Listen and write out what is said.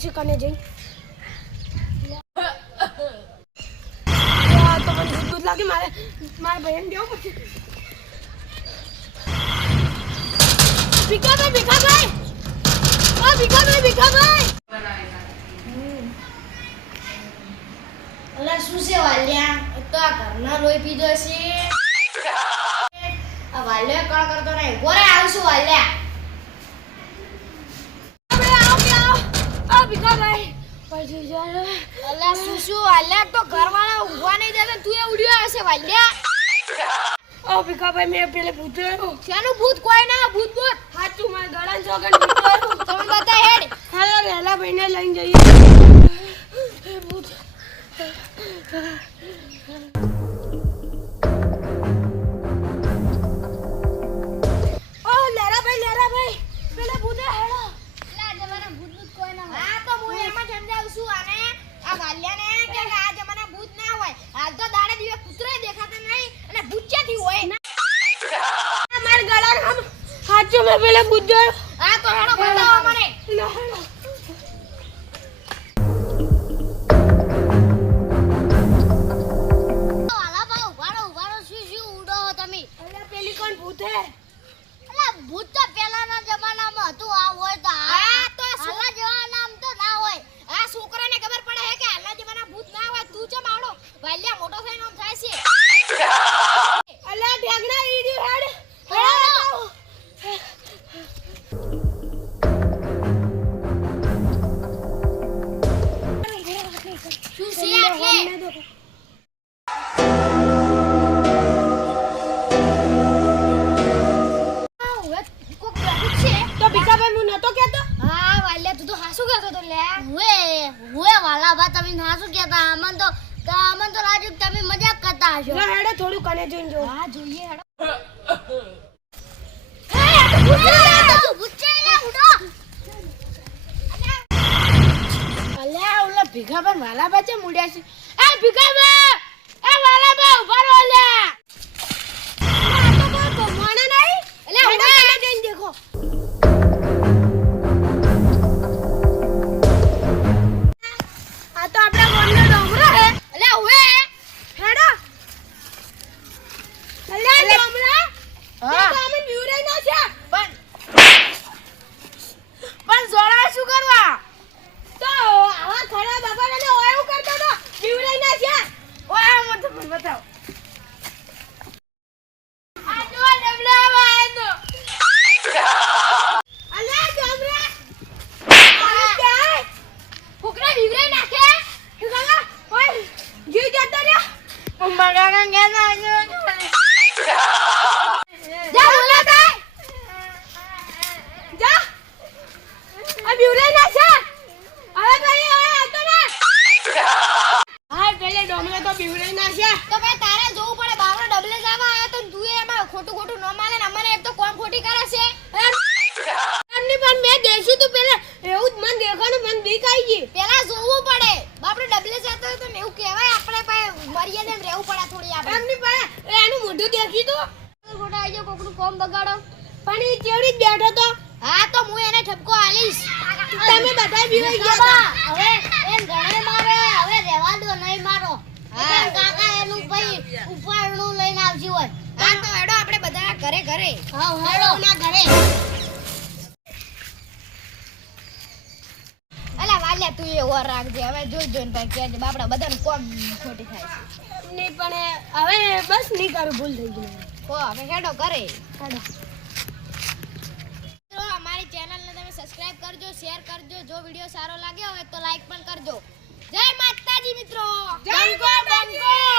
પડશે કને જઈ? લાગે, મારે મારા ભાઈને દેવું ભીખાભાઈ ભીખાભાઈ! ભીખાભાઈ ભીખાભાઈ! અલા, શું છે વાલ્યા? તો આ ઘરના લોહી પીધો છે વાલ્યો કણ કરતો નહીં. ગોરે આવશું વાલ્યા આપણે આવો કે આવો આ ભીખાભાઈ પછી ચાલો અલા શું શું વાલ્યા તો ઘરવાળા ઊંઘવા નહીં દેતા તું એ ઉડ્યો હશે વાલ્યા. ઓ ભીખાભાઈ મેં પેલે પૂછ્યું શાનું ભૂત? કોઈ ના ભૂત ભૂત. સાચું મારા ગળાને ચોગન પૂછ્યું તમે બતા હેડ. હાલો વહેલા ભાઈને લઈને જઈએ. સાચું પેલા જોયું હા તો હેડો બતાવો મને. તમે? ભૂત? હે ભૂત તો પહેલાના જમાનામાં હતું આ હોય તો હા લે? હુએ હુએ વાલા બા તમે હાસુ કહેતા અમન તો તો અમન તો રાજુ તમે મજાક કરતા હશો. લે હેડો થોડું કને જઈને જો. હા જોઈએ હેડો. હે આ તો છે ભૂત છે લે ઉડો. અલ્યા ઓલા ભીખાભાઈ વાલા બાચે મુડ્યા છે? એ ભીખાભાઈ એ વાલા બા ઊભા રહો અલ્યા હા તો બીવરાઈ ના છે તો ભાઈ તારે જોવું પડે બાવરો ડબલે જવા આયા તો તું એમાં ખોટું ખોટું ન માને ને અમને એક તો કોમ ખોટી કરે છે? એમની પણ મેં દેશું તું પેલા એવું જ મન દેખાનું મન બીક આવી ગઈ પેલા જોવું પડે. બાપડે ડબલે જતો હોય તો ને એવું કહેવાય આપણે પાસે મર્યાદે રહેવું પડે થોડી આપણે. એમની પાસે એનું મોઢું દેખ્યું તું. ખોટા આવી ગયો કોકનું કોમ બગાડો. પણ એ ચેવડી જ બેઠો તો. હા તો હું એને ઠપકો આલીશ. તમે બધા બીવાઈ ગયા બાબા, હતા હવે એમ ઘણે મારે હવે રહેવા દો નહીં મારો હા. કાકા એનું લઈને આવજી હોય. હા તો હેડો આપણે બધા ઘરે ઘરે. હા હેડો ના ઘરે. અલા વાલ્યા તું એ ઓર રાખજે. હવે જોઈ જોઈને ભાઈ કહેજે બાપડા બધાનું કોમ ખોટી થાય છે. નહીં પણ હવે બસ નહીં કરું ભૂલ થઈ ગઈ. કો હવે હેડો કરે હેડો. અમારી ચેનલને તમે સબસ્ક્રાઇબ કરજો શેર કરજો. જો વીડિયો સારો લાગ્યો હોય તો લાઈક પણ કરજો. જય માતાજી મિત્રો. જય માતાજી!